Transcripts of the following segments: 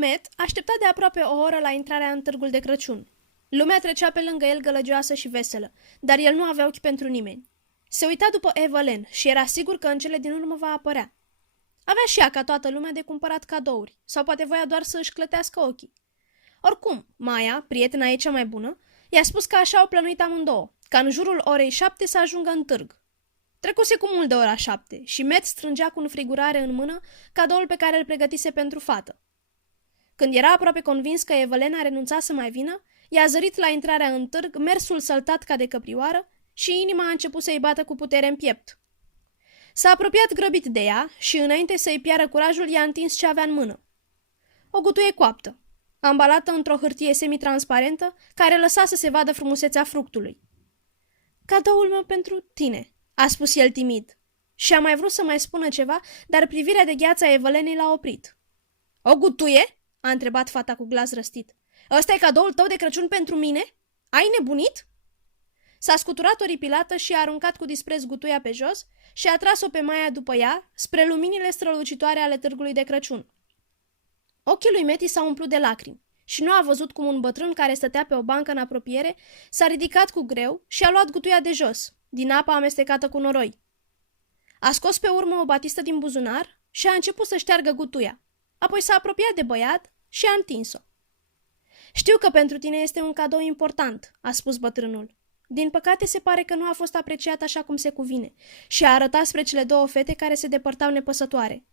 Matt aștepta de aproape o oră la intrarea în târgul de Crăciun. Lumea trecea pe lângă el gălăgioasă și veselă, dar el nu avea ochi pentru nimeni. Se uita după Evelyn și era sigur că în cele din urmă va apărea. Avea și ea, ca toată lumea, de cumpărat cadouri, sau poate voia doar să își clătească ochii. Oricum, Maya, prietena ei cea mai bună, i-a spus că așa au plănuit amândouă, ca în jurul orei 7 să ajungă în târg. Trecuse cu mult de ora 7 și Matt strângea cu înfrigurare în mână cadoul pe care îl pregătise pentru fată. Când era aproape convins că Evelyn a renunțat să mai vină, i-a zărit la intrarea în târg, mersul săltat ca de căprioară și inima a început să-i bată cu putere în piept. S-a apropiat grăbit de ea și, înainte să-i piară curajul, i-a întins ce avea în mână. O gutuie coaptă, ambalată într-o hârtie semitransparentă, care lăsa să se vadă frumusețea fructului. "Cadoul meu pentru tine," a spus el timid. Și a mai vrut să mai spună ceva, dar privirea de gheață a Evelenei l-a oprit. "O gutuie?" a întrebat fata cu glas răstit. "Ăsta e cadoul tău de Crăciun pentru mine? Ai nebunit?" S-a scuturat oripilată și a aruncat cu dispreț gutuia pe jos și a tras-o pe Maya după ea, spre luminile strălucitoare ale târgului de Crăciun. Ochii lui Matty s-au umplut de lacrimi și nu a văzut cum un bătrân care stătea pe o bancă în apropiere s-a ridicat cu greu și a luat gutuia de jos, din apa amestecată cu noroi. A scos pe urmă o batistă din buzunar și a început să șteargă gutuia. Apoi s-a apropiat de băiat și a întins-o. "Știu că pentru tine este un cadou important," a spus bătrânul. Din păcate se pare că nu a fost apreciat așa cum se cuvine și a arătat spre cele două fete care se depărtau nepăsătoare.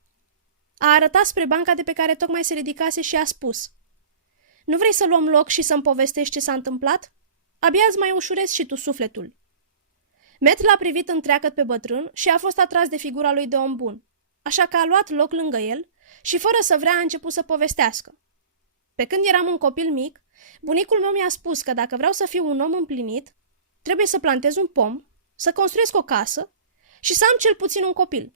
A arătat spre banca de pe care tocmai se ridicase și a spus: "Nu vrei să luăm loc și să-mi povestești ce s-a întâmplat? Abia îți mai ușurezi și tu sufletul." Matt l-a privit întreagăt pe bătrân și a fost atras de figura lui de om bun, așa că a luat loc lângă el și fără să vrea a început să povestească. "Pe când eram un copil mic, bunicul meu mi-a spus că dacă vreau să fiu un om împlinit, trebuie să plantez un pom, să construiesc o casă și să am cel puțin un copil."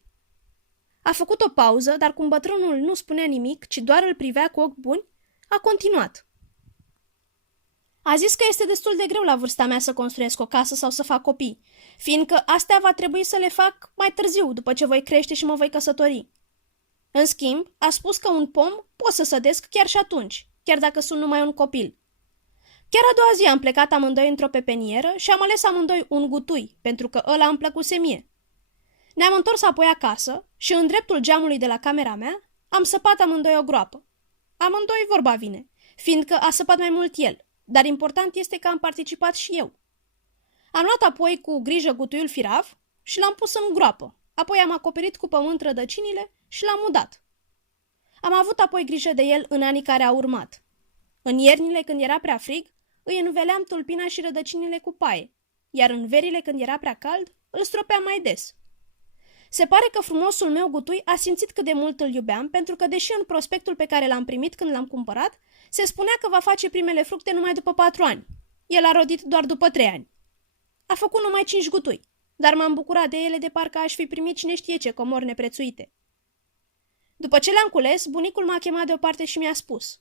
A făcut o pauză, dar cum bătrânul nu spunea nimic, ci doar îl privea cu ochi buni, a continuat. "A zis că este destul de greu la vârsta mea să construiesc o casă sau să fac copii, fiindcă astea va trebui să le fac mai târziu, după ce voi crește și mă voi căsători. În schimb, a spus că un pom pot să sădesc chiar și atunci, chiar dacă sunt numai un copil. Chiar a doua zi am plecat amândoi într-o pepenieră și am ales amândoi un gutui, pentru că ăla îmi plăcuse mie. Ne-am întors apoi acasă și în dreptul geamului de la camera mea am săpat amândoi o groapă. Amândoi vorba vine, fiindcă a săpat mai mult el, dar important este că am participat și eu. Am luat apoi cu grijă gutuiul firav și l-am pus în groapă, apoi am acoperit cu pământ rădăcinile și l-am udat. Am avut apoi grijă de el în anii care au urmat. În iernile, când era prea frig, îi înveleam tulpina și rădăcinile cu paie, iar în verile, când era prea cald, îl stropeam mai des. Se pare că frumosul meu gutui a simțit cât de mult îl iubeam, pentru că, deși în prospectul pe care l-am primit când l-am cumpărat, se spunea că va face primele fructe numai după 4 ani. El a rodit doar după 3 ani. A făcut numai 5 gutui, dar m-am bucurat de ele de parcă aș fi primit cine știe ce comori neprețuite. După ce le-am cules, bunicul m-a chemat deoparte și mi-a spus: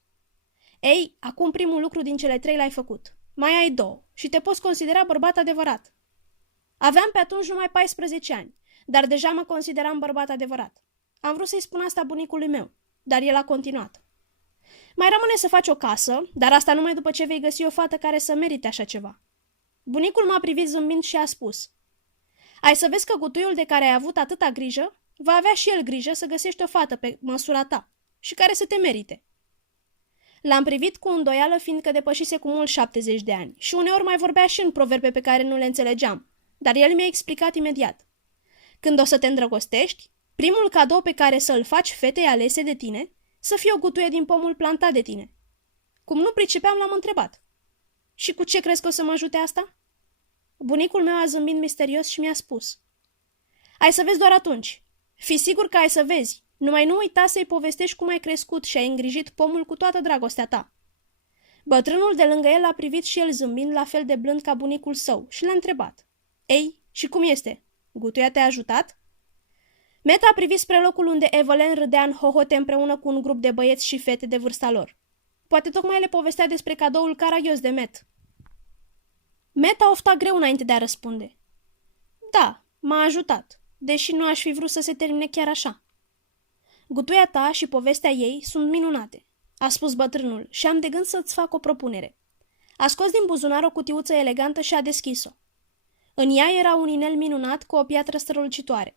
"Ei, acum primul lucru din cele 3 l-ai făcut. Mai ai 2 și te poți considera bărbat adevărat." Aveam pe atunci numai 14 ani, dar deja mă consideram bărbat adevărat. Am vrut să-i spun asta bunicului meu, dar el a continuat: "Mai rămâne să faci o casă, dar asta numai după ce vei găsi o fată care să merite așa ceva." Bunicul m-a privit zâmbind și a spus: "Ai să vezi că gutuiul de care ai avut atâta grijă va avea și el grijă să găsești o fată pe măsura ta și care să te merite." L-am privit cu îndoială, fiindcă depășise cu mult 70 de ani și uneori mai vorbea și în proverbe pe care nu le înțelegeam, dar el mi-a explicat imediat: "Când o să te îndrăgostești, primul cadou pe care să-l faci fetei alese de tine să fie o gutuie din pomul plantat de tine." Cum nu pricepeam, l-am întrebat: "Și cu ce crezi că o să mă ajute asta?" Bunicul meu a zâmbit misterios și mi-a spus: "Ai să vezi doar atunci. Fii sigur că ai să vezi. Numai nu uita să-i povestești cum ai crescut și ai îngrijit pomul cu toată dragostea ta." Bătrânul de lângă el a privit și el zâmbind la fel de blând ca bunicul său și l-a întrebat: "Ei, și cum este? Gutuia te-a ajutat?" Matt a privit spre locul unde Evelyn râdea în hohote împreună cu un grup de băieți și fete de vârsta lor. Poate tocmai le povestea despre cadoul caragios de Matt. Matt a oftat greu înainte de a răspunde: "Da, m-a ajutat, deși nu aș fi vrut să se termine chiar așa. Gutuia ta și povestea ei sunt minunate. a spus bătrânul, și am de gând să-ți fac o propunere. A scos din buzunar o cutiuță elegantă și a deschis-o. În ea era un inel minunat cu o piatră strălucitoare.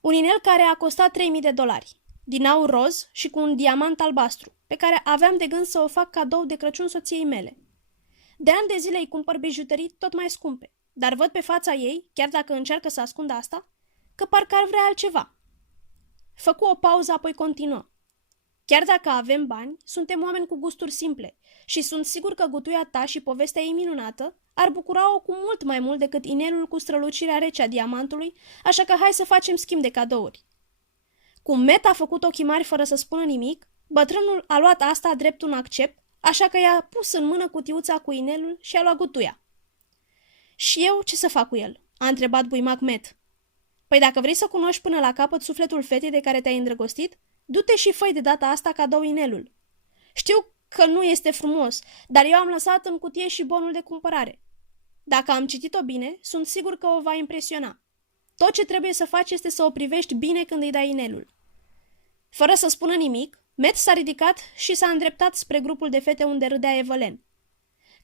Un inel care a costat $3.000, din aur roz și cu un diamant albastru, pe care aveam de gând să o fac cadou de Crăciun soției mele. De ani de zile îi cumpăr bijuterii tot mai scumpe, dar văd pe fața ei, chiar dacă încearcă să ascundă asta, că parcă ar vrea altceva. Făcu o pauză, apoi continuă. Chiar dacă avem bani, suntem oameni cu gusturi simple și sunt sigur că gutuia ta și povestea ei minunată ar bucura-o cu mult mai mult decât inelul cu strălucirea rece a diamantului, așa că hai să facem schimb de cadouri. Cum Matt a făcut ochii mari fără să spună nimic, bătrânul a luat asta drept un accept, așa că i-a pus în mână cutiuța cu inelul și a luat gutuia. Și eu ce să fac cu el? A întrebat buimac Matt. Păi dacă vrei să cunoști până la capăt sufletul fetei de care te-ai îndrăgostit, du-te și fă de data asta cadou inelul. Știu că nu este frumos, dar eu am lăsat în cutie și bonul de cumpărare. Dacă am citit-o bine, sunt sigur că o va impresiona. Tot ce trebuie să faci este să o privești bine când îi dai inelul. Fără să spună nimic, Matt s-a ridicat și s-a îndreptat spre grupul de fete unde râdea Evelyn.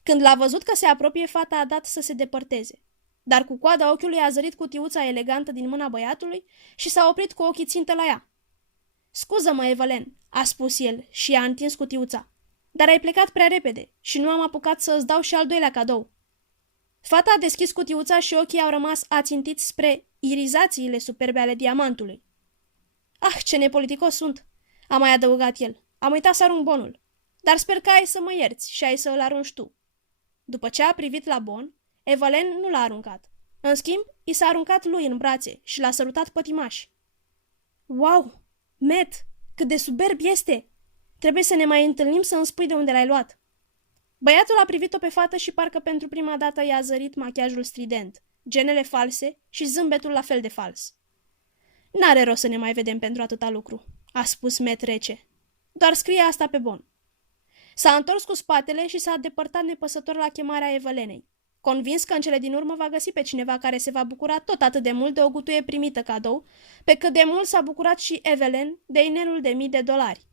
Când l-a văzut că se apropie, fata a dat să se depărteze. Dar cu coada ochiului a zărit cutiuța elegantă din mâna băiatului și s-a oprit cu ochii țintă la ea. Scuză-mă, Evelyn, a spus el și i-a întins cutiuța. Dar ai plecat prea repede și nu am apucat să îți dau și al doilea cadou. Fata a deschis cutiuța și ochii au rămas ațintiți spre irizațiile superbe ale diamantului. Ah, ce nepoliticos sunt, a mai adăugat el. Am uitat să arunc bonul, dar sper că ai să mă ierți și ai să îl arunci tu. După ce a privit la bon, Evelyn nu l-a aruncat. În schimb, i s-a aruncat lui în brațe și l-a sărutat pătimaș. Wow, Matt, cât de superb este! Trebuie să ne mai întâlnim să îmi spui de unde l-ai luat. Băiatul a privit-o pe fată și parcă pentru prima dată i-a zărit machiajul strident, genele false și zâmbetul la fel de fals. N-are rost să ne mai vedem pentru atâta lucru, a spus Matt rece. Doar scrie asta pe bon. S-a întors cu spatele și s-a depărtat nepăsător la chemarea Evelenei, convins că în cele din urmă va găsi pe cineva care se va bucura tot atât de mult de o gutuie primită cadou, pe cât de mult s-a bucurat și Evelyn de inelul de $1.000.